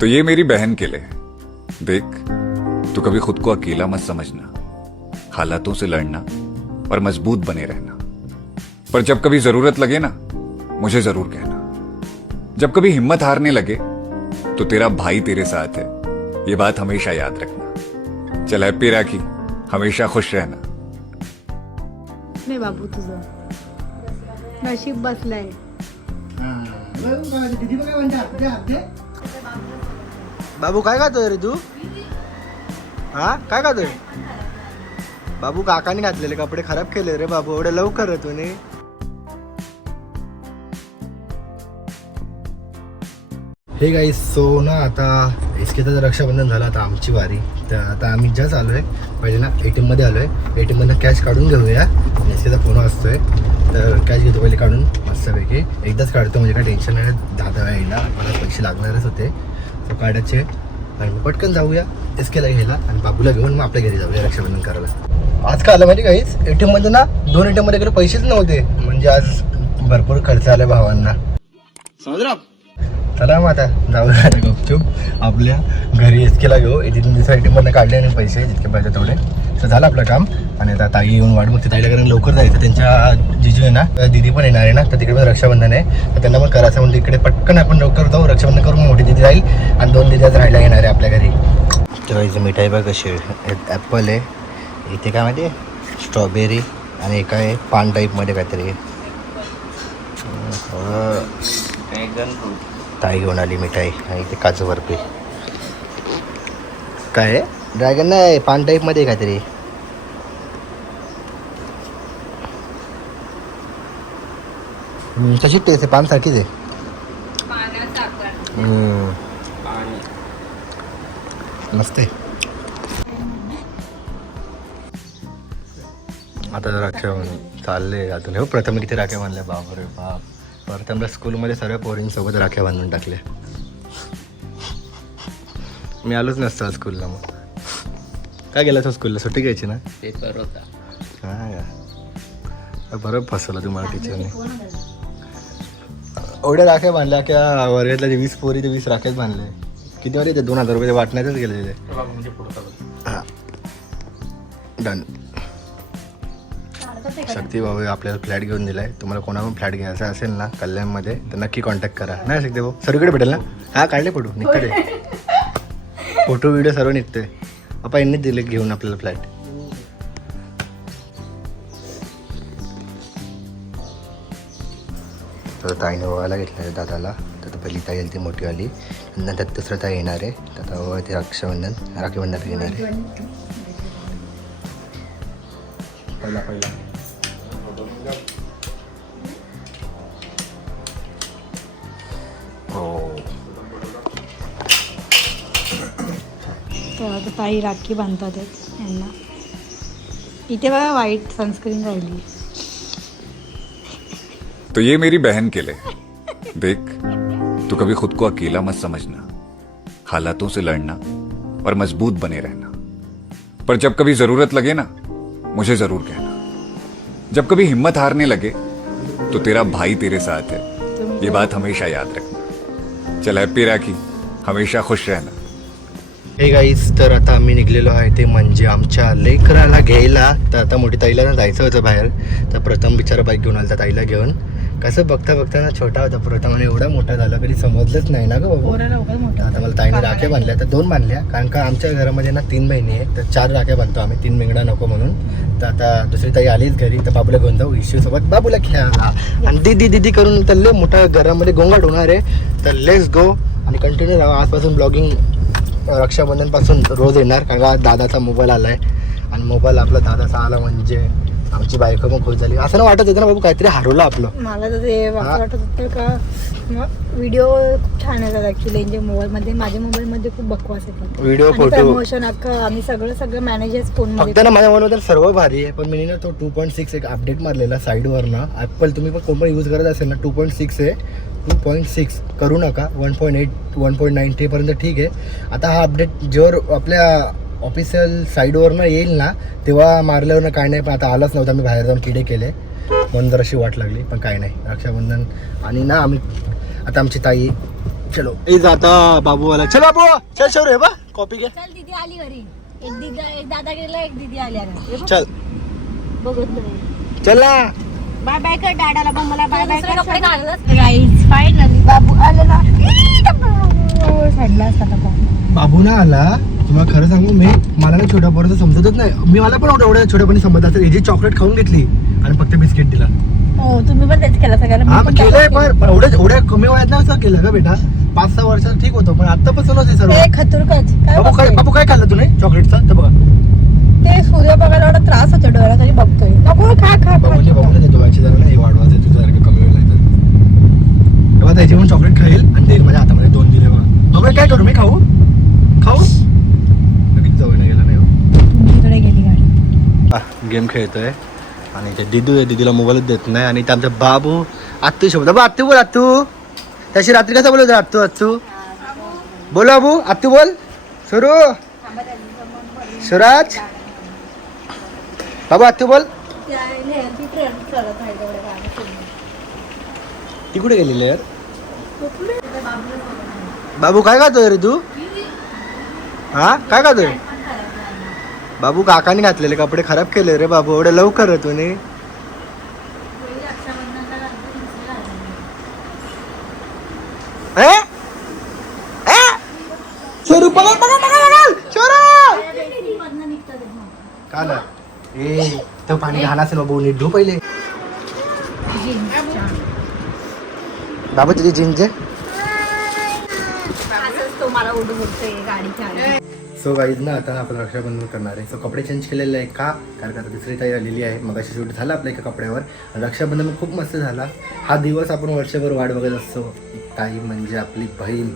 तो ये मेरी बहन के लिए देख तू कभी खुद को अकेला मत समझना। हालातों से लड़ना और मज़बूत बने रहना। पर जब कभी ज़रूरत लगे ना मुझे ज़रूर कहना। जब कभी हिम्मत हारने लगे तो तेरा भाई तेरे साथ है। ये बात हमेशा याद रखना। चल हैप्पी राखी हमेशा खुश रहना। नाही बाबू तुझं नशीब बसलंय बाबू काय खातोय रे तू? हा? काय खातोय? बाबू काकाने घातलेले कपडे खराब केले रे बाबू एवढे लवकर रे तुम्ही हे गाई सो ना आता एसकेचं रक्षाबंधन झालं आता आमची वारी. तर आता आम्ही ज्याच आलो आहे पहिले ना ए टी एममध्ये आलो आहे ए टी एममधनं कॅश काढून घेऊया. इसकेचा फोन असतोय तर कॅश घेतो पहिले काढून मस्तपैकी. एकदाच काढतो म्हणजे काय टेन्शन नाही. दहा दहा यायला मला पैसे लागणारच होते. तो काढायचे. आणि मग पटकन जाऊया एस केला घ्यायला आणि बाबूला घेऊन मग आपल्या घरी जाऊया रक्षाबंधन करायला. आज काय आलं माहिती काहीच ए टी एममध्ये ना दोन ए टी एममध्ये गेले पैसेच नव्हते. म्हणजे आज भरपूर खर्च आला भावांना. चला मग आता जाऊया गपचूप. आपल्या घरी केला घेऊ. एक तीन दिवसासाठी मला काढले आणि पैसे जितके पाहिजे तेवढे. तर झालं आपलं काम. आणि आता ताई येऊन वाट बघते. ताईला कारण लवकर जायचं त्यांच्या जिजू आहे ना दिदी पण येणार आहे ना तर तिकडे पण रक्षाबंधन आहे. तर त्यांना पण करायचं म्हणजे इकडे पटकन आपण लवकर जाऊ. रक्षाबंधन करून मोठी दिदी राहील आणि दोन दिदी राहायला येणार आहे आपल्या घरी. तर इथे मिठाई बघ कशी ॲपल आहे. इथे काय माहिती आहे? स्ट्रॉबेरी आणि एका आहे पान टाईपमध्ये काहीतरी. ताई घेऊन आली मिठाई. आणि इथे काजू बर्फी काय आहे? ड्रॅगन नाही पान टाईपमध्ये आहे काहीतरी. हम्म, कशी टेस्ट आहे पानसारखीच आहे. हम्म. मस्त आहे. आता राख्या चालले अजून. हो प्रथम किती राख्या बांधल्या बापरे बाप. प्रथमला स्कूलमध्ये सर्व पोरींसोबत राख्या बांधून टाकल्या मी आलोच नसतो आज स्कूलला मग. काय गेला तो स्कूलला सुट्टी घ्यायची ना? पेपर होता. हा का बरं फसवलं तुम्हाला टीचरने एवढ्या राख्या बांधल्या क्या वर्गातल्या वीस पोरी ते वीस राख्याच बांधले. किती वारी ते दोन हजार रुपये वाटण्यातच गेले ते. म्हणजे हां. डन शक्ती भाऊ आपल्याला फ्लॅट घेऊन दिलाय. तुम्हाला कोणा पण फ्लॅट घ्यायचा असेल ना कल्याणमध्ये तर नक्की कॉन्टॅक्ट करा. नाही शक्ती भाऊ? सर्वकडे भेटेल ना? हा काढले फोटो निघते ते. फोटो व्हिडिओ सर्व निघते. आपण यांनीच दिले घेऊन आपल्याला फ्लॅट तर ताईने ओवायला घेतलं आहे दादाला. तर पहिली ताई येईल ती मोठी आली. नंतर दुसरं ताई येणार आहे. तर आता ओवाळ ते रक्षाबंधन राखीबंधन येणार आहे. पहिला पहिला. ताई राखी बांधतात आहेत यांना इथे बघा वाईट सनस्क्रीन राहिली तो ये मेरी बहन के लिए। देख, तू कभी खुद को अकेला मत समझना। हालातों से लड़ना और मज़बूत बने रहना। पर जब कभी ज़रूरत लगे ना, मुझे ज़रूर कहना। जब कभी हिम्मत हारने लगे तो तेरा भाई तेरे साथ है। ये बात हमेशा याद रखना। चल हैप्पी राखी हमेशा खुश रहना। हे गाईस तर आता आम्ही निघलेलो आहे ते म्हणजे आमच्या लेकराला घ्यायला. तर आता मोठी ताईला ना जायचं होतं बाहेर. तर प्रथम बिचारा बाईक घेऊन आला ताईला घेऊन. कसं बघता बघता ना छोटा होता प्रथम आणि एवढा मोठा झाला कधी समजलंच नाही ना ग बाबू? आता मला ताईने राख्या बांधल्या तर दोन बांधल्या. कारण का आमच्या घरामध्ये ना तीन महिने आहे तर चार राख्या बांधतो आम्ही. तीन मेंगडा नको म्हणून. तर आता दुसरी ताई आलीच घरी. तर बाबूला घेऊन जाऊ इश्यू सोबत. बाबूला खेळायला आणि दीदी दीदी करून तर लय मोठ्या घरामध्ये गोंगाट होणार आहे. तर लेट्स गो आणि कंटिन्यू राहा. आजपासून ब्लॉगिंग रक्षाबंधनपासून रोज येणार कारण का दादाचा मोबाईल आला आहे आणि मोबाईल आपला दादाचा आला म्हणजे आमची बायको पण खुश झाली. असं ना वाटत होतं ना बाबू काहीतरी हरवलं आपलं. मला तर ते हा. वाटत होतं का व्हिडिओ खूप छान येतात ॲक्च्युली यांच्या मोबाईलमध्ये माझ्या मोबाईलमध्ये खूप बकवास येतात. व्हिडिओ फोटो प्रमोशन अख्खं आम्ही सगळं सगळं मॅनेजर्स फोनमध्ये फक्त ना माझ्या मनावर सर्व भारी आहे. पण मी ना तो टू पॉईंट सिक्स एक अपडेट मारलेला साईडवर ना ॲपल तुम्ही पण कोण पण यूज करत असेल ना टू पॉईंट सिक्स आहे. टू पॉईंट सिक्स करू नका. One point eight one point nine पर्यंत ठीक आहे. आता हा अपडेट जेव्हा आपल्या ऑफिशियल साईडवरनं येईल ना तेव्हा मारल्यावर ना काय नाही पण आता आलाच नव्हता. मी बाहेर जाऊन किडे केले. म्हणून जराशी वाट लागली पण काय नाही. रक्षाबंधन आणि ना आम्ही आता आमची ताई चलो. ए जाता बाबू वाला चल बाबू चल शौर्य बा. कॉपी घे. चल दीदी आली घरी. एक दीदी एक दादा गेला एक दीदी आल्या घरी. चल. बघत चल ना. बाय बाय कर डाडाला पण मला. बाय बाय कर. कपडे गाईज फायनली बाबू साडला असता बाबू बाबू ना आला. तुम्हाला खरं सांगू मी मला ना छोट्या पोराचं समजतच नाही. मी मला पण एवढ्या छोट्यापणी समजत असेल. ही जी चॉकलेट खाऊन घेतली आणि फक्त बिस्किट दिला. हो तुम्ही पण तेच केलं हा पण केलंय तसंच पण पण एवढ्या एवढ्या कमी वयात नाही असं केलं का बेटा. पाच सहा वर्षात ठीक होतं पण आतापासूनच हे सर्व खतुरकच. काय बाबू काय बघतोय? बाबू काय खाल्लं तुम्ही चॉकलेटचा ते बघा. ते सूर्य बघायला एवढा त्रास होतो डोळ्याला तरी बघतोय. नको खा खा बाबूची खा. बाबूला देतो व्हायची जरा ना हे वाढवायचं तुझं तेव्हा त्याची पण चॉकलेट खाईल आणि देईल माझ्या हातामध्ये दोन दिले बघा. बाबा काय करू? मी खाऊ? खाऊ? जवळ गेला नाही हो. गेली गेम खेळतोय. आणि ते दिदू आहे दिदीला मोबाईलच देत नाही. आणि ते आमचा बाबू आत्तू शब्द. बाबा आत्तू बोल आत्तू. त्याशी रात्री कसा बोलत आत्तू आत्तू? बोल बाबू. आत्तू बोल. सुरू. सुराज. बाबू आत्तू बोल. ती कुठे गेलेली यार बाबू काय खातोय रे तू? हा? काय खातोय? बाबू काकाने घातलेले कपडे खराब केले रे बाबू. एवढे लवकर तू नी ए? तो पाणी घाण असेल बाबू नीट धू पहिले. बाबू तुझी जिंजे सो गाईज ना आता आपण रक्षाबंधन करणार आहे. सो कपडे चेंज केलेले आहे का? कारण का आता दुसरी ताई आलेली आहे. मग अशी शूट झालं आपल्या एका कपड्यावर. रक्षाबंधन खूप मस्त झाला. हा दिवस आपण वर्षभर वाट बघत असतो. ताई म्हणजे आपली बहीण.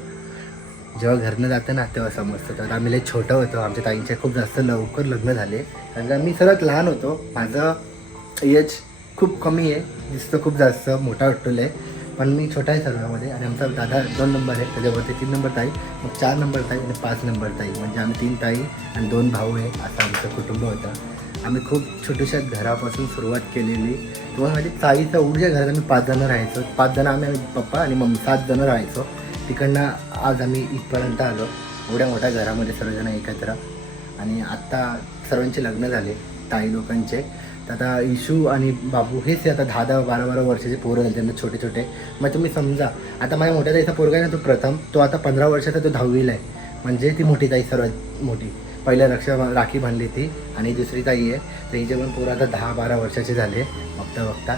जेव्हा घरनं जातं ना तेव्हा समजतं. तर आम्ही लई छोटं होतो. आमच्या ताईंचे खूप जास्त लवकर लग्न झाले. कारण का मी सर्वात लहान होतो. माझं एज खूप कमी आहे. दिसतं खूप जास्त मोठा वाटतो आहे. पण मी छोटा आहे सर्वामध्ये आणि आमचा दादा दोन नंबर आहे त्याच्यावरती तीन नंबर ताई मग चार नंबर ताई आणि पाच नंबर ताई. म्हणजे आम्ही तीन ताई आणि दोन भाऊ आहे असं आमचं कुटुंब होतं. आम्ही खूप छोट्याशा घरापासून सुरुवात केलेली. तुम्हाला माहिती ताईचा ऊर्जा घरात आम्ही पाच जणं राहायचो. पाच जणं आम्ही आम्ही पप्पा आणि मम्मी सात जणं राहायचो. तिकडनं आज आम्ही इथपर्यंत आलो. एवढ्या मोठ्या घरामध्ये सर्वजण एकत्र. आणि आत्ता सर्वांचे लग्न झाले ताई लोकांचे. तर आता इशू आणि बाबू हेच आता दहा दहा बारा बारा वर्षाचे पोरं झाले त्यांना छोटे छोटे. मग तुम्ही समजा आता माझ्या मोठ्या ताईचा पोरगा आहे ना तो प्रथम तो आता पंधरा वर्षाचा तो दहावीला आहे. म्हणजे ती मोठी ताई सर्वात मोठी. पहिल्या रक्षा राखी बांधली ती आणि दुसरी ताई आहे. त्यांचे पण पोरं आता दहा बारा वर्षाचे झाले बघता बघता.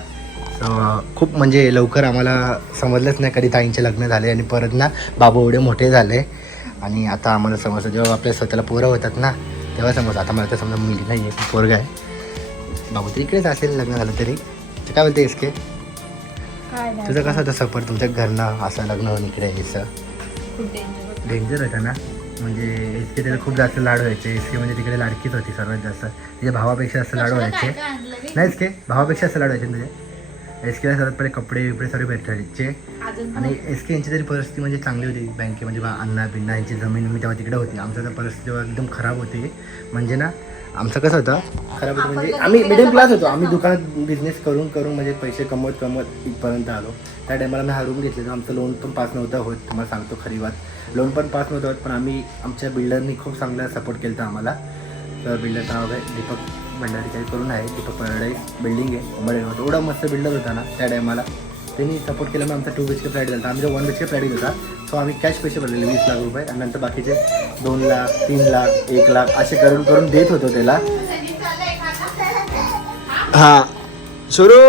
खूप म्हणजे लवकर आम्हाला समजलंच नाही कधी ताईंचे लग्न झाले आणि परत ना बाबू एवढे मोठे झाले. आणि आता आम्हाला समजतं जेव्हा आपल्या स्वतःला पोरं होतात ना तेव्हा समजतं आता मला तर समजा मुलगी नाही आहे पोरगा आहे. बाबू तर इकडेच असेल लग्न झालं तरी? तर काय बोलते के? काय नाही. तुझं कसं होतं सफर तुमच्या घरनं असं लग्न होऊन इकडे यायचं. डेंजर होतं. ना? म्हणजे एस के त्याला खूप जास्त लाड व्हायचे. एस के म्हणजे तिकडे लाडकीच होती सर्वात जास्त. तिच्या भावापेक्षा जास्त लाड व्हायचे. नाही एस के भावापेक्षा जास्त लाड व्हायचे ना तुझे. एस केला सर्वात पहिले कपडे बिपडे सर्व भेटायचे. आणि एस के यांची तरी परिस्थिती म्हणजे चांगली होती बँके म्हणजे बा- अण्णा बिन्ना यांची जमीन मी तेव्हा तिकडे होती. आमचं तर परिस्थिती तेव्हा एकदम खराब होती. म्हणजे ना आमचं कसं होतं खराब होतं म्हणजे आम्ही मिडल क्लास होतो. आम्ही दुकानात बिझनेस करून करून म्हणजे पैसे कमवत कमवत इथपर्यंत आलो. त्या टायमाला मी हा रूम घेतलेला. आमचं लोन पण पास नव्हतं होत. तुम्हाला सांगतो खरी बात. लोन पण पास नव्हतं होत पण आम्ही आमच्या बिल्डरनी खूप चांगला सपोर्ट केला होता आम्हाला. तर बिल्डरचं नाव आहे दीपक भंडारी काही करून आहे. दीपक पॅराडाईज बिल्डिंग आहे. उंबरगावात एवढा मस्त बिल्डर होता ना त्या टायमाला त्यांनी सपोर्ट केला मग आमचा टू बी के फ्लॅट झाला आमचा वन बी के फ्लॅट होता सो आम्ही कॅश पैसे भरलेले वीस लाख रुपये. आणि नंतर बाकीचे दोन लाख तीन लाख एक लाख असे करून करून देत होतो त्याला. हां. सुरू.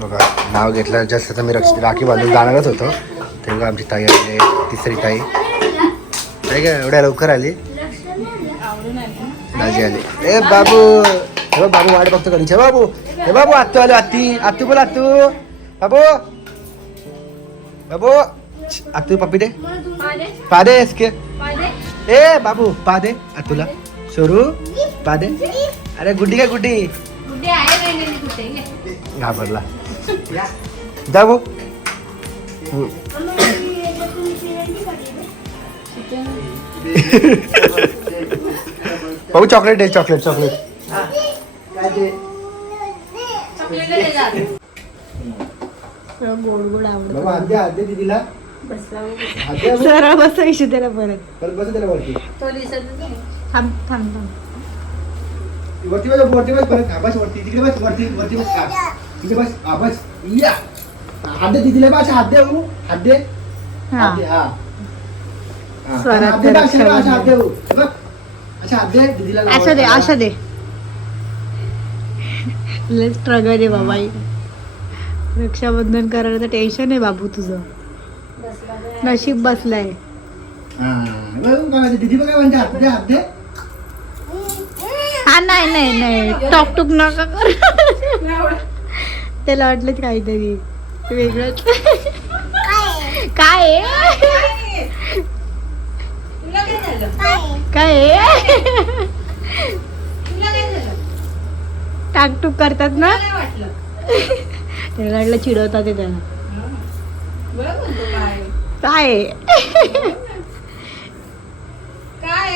बघा नाव घेतलं जस्ट आता मी रक्ष राखी बांधून जाणारच होतो. तेव्हा आमची ताई आली तिसरी ताई. ताई काय एवढ्या लवकर आली? दाजी आली ए बाबू हे बघ बाबू वाट बघतो कडीच्या बाबू हे बाबू आत्तू आलो आत्ती आत्तू बोल आत्तू बाबू बाबू छ, आत्तू पप्पी दे पादे इसके ए बाबू पादे आत्तूला शोरू पादे अरे गुड्डी काय गुड्डी घाबरला जाऊ बाबू चॉकलेट दे चॉकलेट चॉकलेट गोड. सरळ बस इशू त्याला परत. वरती. थांब थांब थांब. वरती बस वरती बस परत वरती. तिकडे बस वरती वरती बस. तिकडे बस या. हात दे दीदीला बस हात दे. हात दे. हा. हात दे हा. हा. स्वरात हात दे बा, अशा बा, अशा हात दे रक्षाबंधन. ऊ. हे बघ. हात दे. आशा दे आशा दे. लय स्ट्रगल आहे बाबा रक्षाबंधन करायला तर टेन्शन आहे बाबू तुझं. नशीब बसलाय. हा हे हा नाही नाही नाही. टॉक टूक नका कर. त्याला वाटलं काहीतरी वेगळंच. काय? आहे? काय आहे? टाकटूक करतात ना? त्याला वाटलं? चिडवतात ते त्याला. काय? आहे?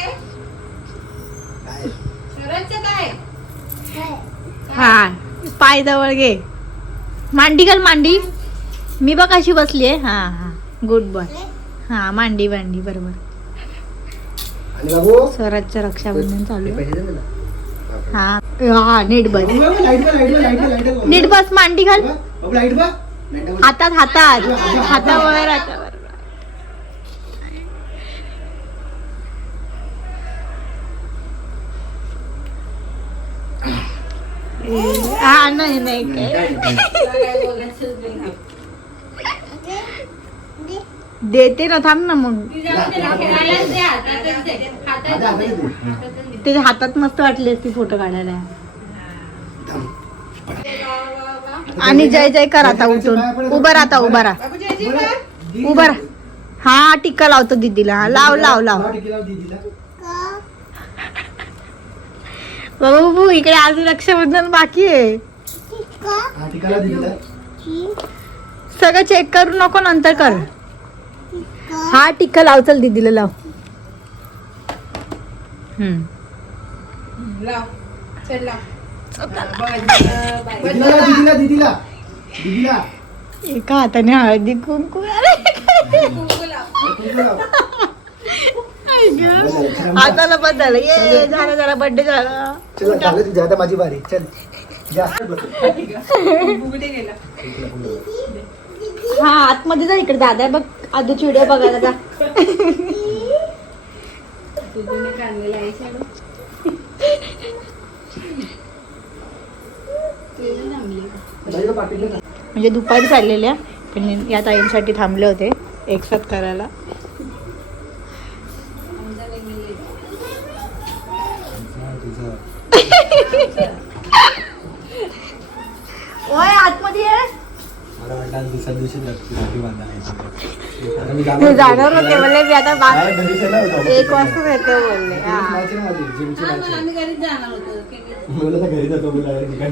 हा? पाय जवळ घे. मांडी घाल मांडी. मी बघ कशी बसली आहे हा हा. गुड बॉय हा मांडी मांडी. बरोबर. आणि बाबू? स्वराजचं रक्षाबंधन चालू हे आहे. पैसे दे मला. हा. हा नीट बस. बाबू, बाबू, लाइट बघ लाइट बघ लाइट बघ लाइट बघ. नीट बस मांडी घाल. बाबू, लाइट लाइट. हातात हातात. हातावर हातावर. हा नाही नाही काय काय नाही. देते ना थांब ना मग. त्याच्या हातात मस्त वाटली असती फोटो काढायला. आणि जय जय कर आता उठून. उभा राहता उभा राहा. उभा राहा. हा टिक्का लावतो दीदीला. हा लाव लाव लाव. लाव टिकी लाव दीदीला. बाबू बाबू इकडे अजून रक्षाबंधन बाकी आहे. हा टिका लाव दीदीला. सगळं चेक करू नको नंतर कर. हा टिक्का लाव चल दीदीला लाव. हम्म. दीदीला लाव, दीदीला दीदीला. दीदीला. एका हाताने हळदी कुंकू. हाताला पण झालं. ये झालं झाला. बर्थडे झाला. चल झालं आता माझी बारी चल. जास्त बस. हा आतमध्ये जा इकडे दादा बघ आधीची व्हिडिओ बघायला जा. म्हणजे दुपारी चाललेल्या पण या ताईंसाठी थांबले होते एक साथ करायला. ओय आतमध्ये मी ते जाणार होते. बोलले मी आता बा- काय घरी चला होतो. एक वाजता येतो बोलले घरी जातो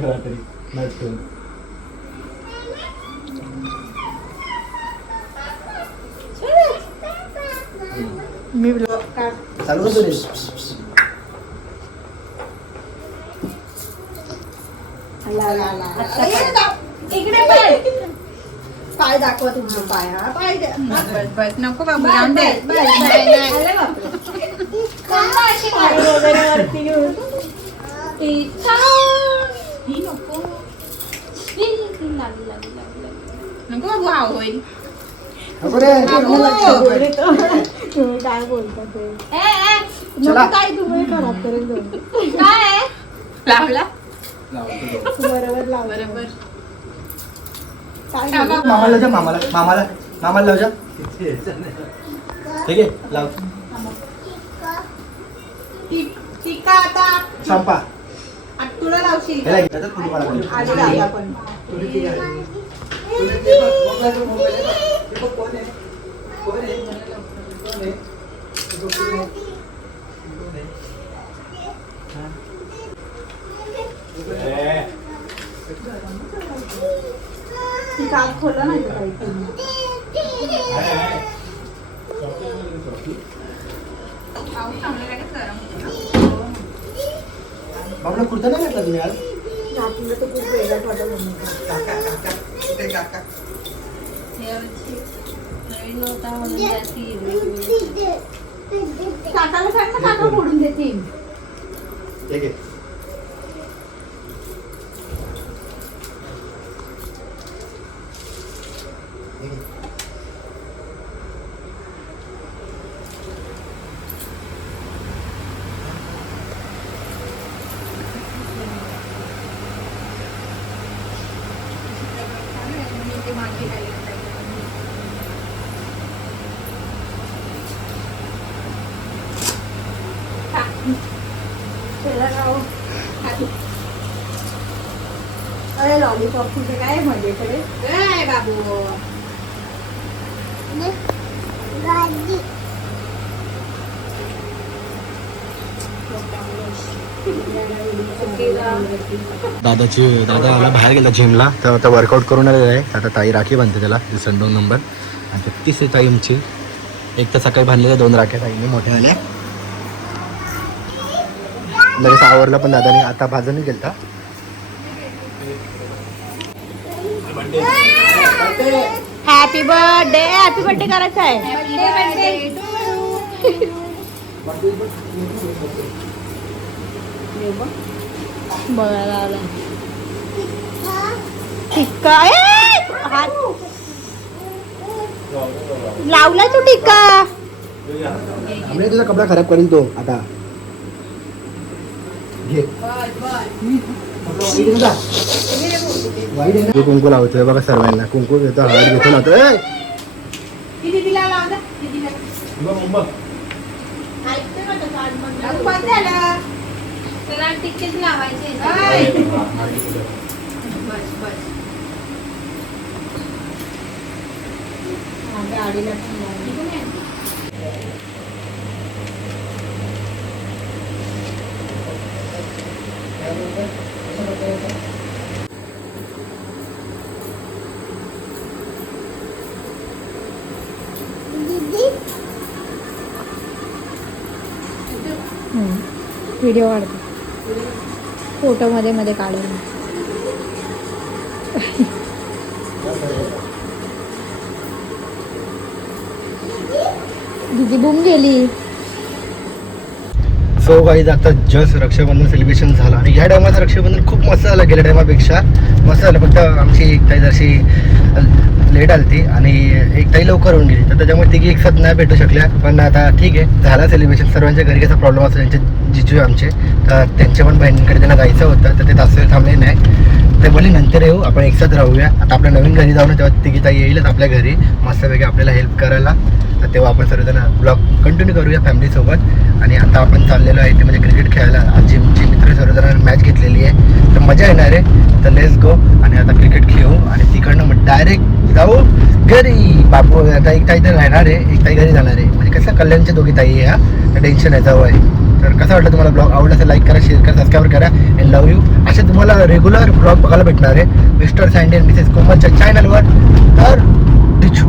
रात्री. मी. चालू होतो रे. पाय दाखवा तुमचे पाय हा. पाय द्या. बस, बस, नको बाबू जाऊन दे. नाही, नाही. पाय वगैरे वरती घेऊन. नको. बाबू हा होईल. नको रे तुम्ही काय बोलता ते? चला. नको काय तुम्ही खराब करेल दोन. लावला? बरोबर लाव बरोबर? मामाला लाव जा मामाला. मामाला मामाला लाव जा ठीक आहे लाव. टीका आता? संपा आता तुला लावशील. आधी पण कोण आहे? कोण आहे? कोण आहे? ते बघ कोण आहे? कोण आहे? हा? ए, ती काप खोला नाही का काही पूर्ण. आहे, आहे. पाऊस थांबला का गरम बाबा कुर्ता नाही घातला तुम्ही आज काकाला सांग ना काका फोडून देतील अरे लॉलीपॉप तुझं काय माझ्याकडे? काय बाबू. दादाची दादा आला बाहेर गेला जिमला तर आता वर्कआउट करून आलेला आहे. आता ताई राखी बांधते त्याला. दिसन दोन नंबर आणि ते तीस आहे ताई आमची एक तर सकाळी बांधलेल्या दोन राख्या ताईने मोठ्या झाल्या. लगेच आवरला पण दादाने. आता भाजून गेलता हॅपी बर्थडे हॅपी बर्थडे करायचा आहे बघायला आला टिक्का. ए! हात. लावला तू टिक्का. आम्ही तुझा कपडा खराब करीन तो आता. घे. कुंकू लावतोय बघा सर्वांना. कुंकू घेतो हळद घेतो लावतोय त्याला टिकेच व्हिडिओ काढते. फोटोमध्ये मध्ये काढेल दिदी बुम गेली. सो गाईज आता जस्ट रक्षाबंधन सेलिब्रेशन झालं. आणि ह्या टायमाचं रक्षाबंधन खूप मस्त झालं गेल्या टायमापेक्षा मस्त झालं. फक्त आमची एक ताई जशी लेट आलती आणि एक ताई लवकर होऊन गेली. तर त्याच्यामुळे तिघी एक साथ नाही भेटू शकल्या. पण आता ठीक आहे. झाला सेलिब्रेशन सर्वांच्या घरी कसा प्रॉब्लेम असतो त्यांचे जिजू आमचे तर त्यांच्या पण बहिणींकडे त्यांना जायचं होतं तर ते तास थांबले नाही. ते बोलले नंतर येऊ आपण एकसाथ राहूया. आता आपल्या नवीन घरी जाऊन तेव्हा तिघी येईलच आपल्या घरी. मस्तपैकी आपल्याला हेल्प करायला. तर तेव्हा आपण सर्वजण ब्लॉग कंटिन्यू करूया फॅमिलीसोबत आणि आता आपण चाललेलो आहे ते म्हणजे क्रिकेट खेळायला. आज जिमचे मित्र सर्वजण मॅच घेतलेली आहे. तर मजा येणार आहे. तर लेस गो आणि आता क्रिकेट खेळू. आणि तिकडनं मग डायरेक्ट जाऊ घरी. बापू आता एक ताई तर राहणार आहे. एक ताई घरी जाणार आहे. म्हणजे कसं कल्याणच्या दोघी ताई आहे हा. टेन्शन आहे जाऊ आहे. तर कसं वाटलं तुम्हाला ब्लॉग आवडला असेल लाईक करा शेअर करा सबस्क्राईब करा अँड लव यू असे तुम्हाला रेग्युलर ब्लॉग बघायला भेटणार आहे. मिस्टर सँडे मिसेस कोमलच्या चॅनलवर तर डिचू